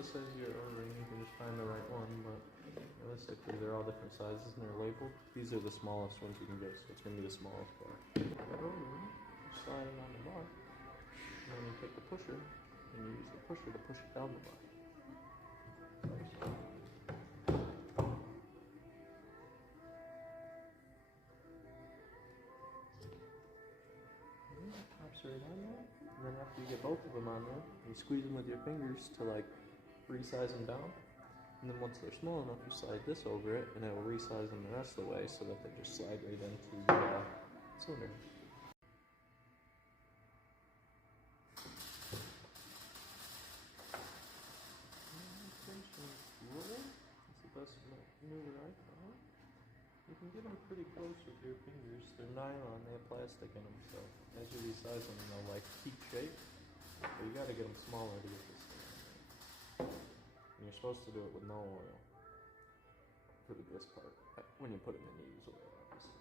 this says you're ordering, you can just find the right one, but realistically they're all different sizes and they're labeled. These are the smallest ones you can get, so it's going to be the smallest bar. Slide it on the bar, and then you take the pusher, and you use the pusher to push it down the bar. Pops right on there, and then after you get both of them on there, you squeeze them with your fingers to like resize them down. And then once they're small enough, you slide this over it, and it will resize them the rest of the way so that they just slide right into the cylinder. That's the best maneuver I found. You can get them pretty close with your fingers. They're nylon, they have plastic in them, so as you resize them, they'll like keep shape. But you gotta get them smaller to get this thing. And you're supposed to do it with no oil for this part. When you put it in, you use oil, obviously.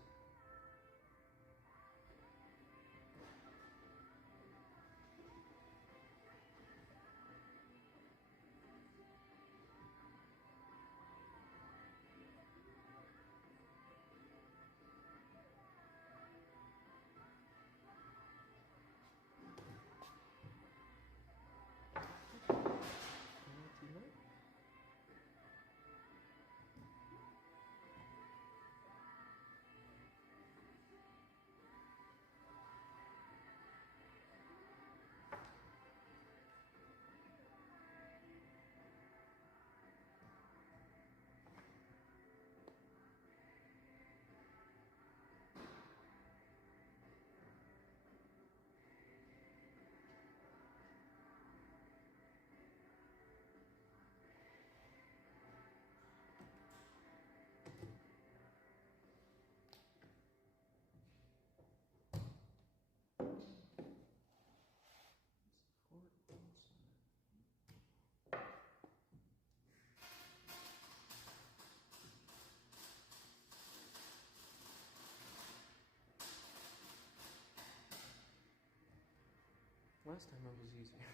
Last time it was easier.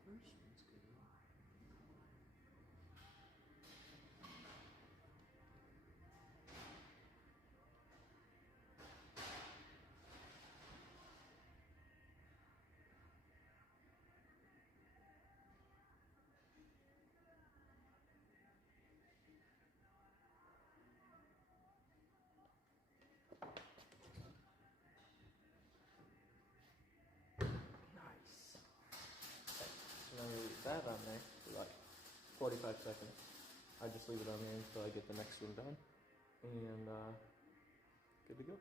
First one's good. Nice. So now you leave that on there for like 45 seconds. I just leave it on there until I get the next one done. And good to go.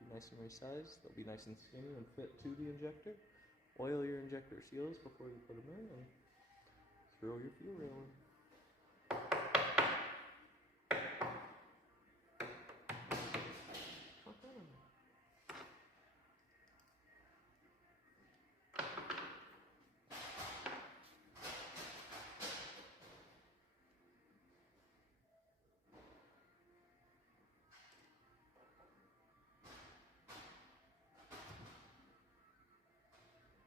Be nice and resized. They'll be nice and skinny and fit to the injector. Oil your injector seals before you put them in and throw your fuel rail in.